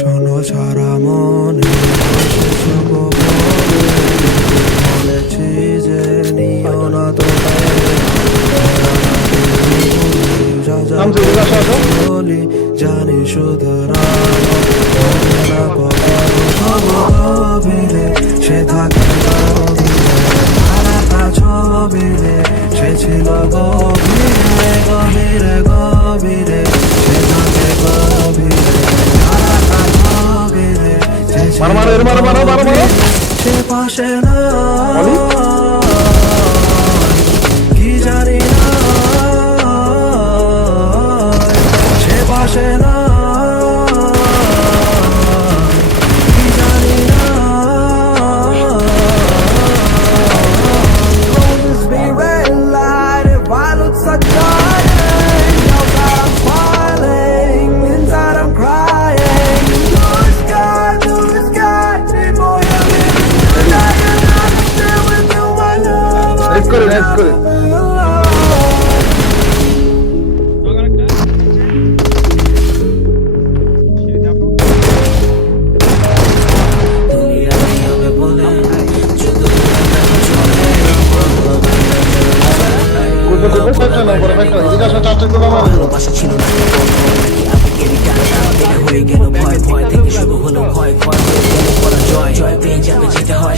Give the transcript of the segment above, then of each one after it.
শোনো সারা মনে বলেছি যে নিও না তো বলি জানি সুতরাং সে থাকে ছবিরে সে ছিল গভীরে গভীরে গভীরে সে থাকে গভীরে গভীরে সে পাশে না কি জানি না সে পাশে না কি জানি না Let's go.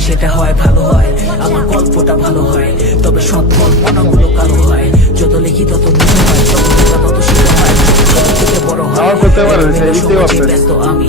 সেটা হয় ভালো হয় আমার গল্পটা ভালো হয় তবে সব কল্পনাগুলো কালো হয় যত লিখি তত বুঝে হয় যত লেখা তত শিখা হয় ছোট থেকে বড় হয় করতে পারে ব্যস্ত আমি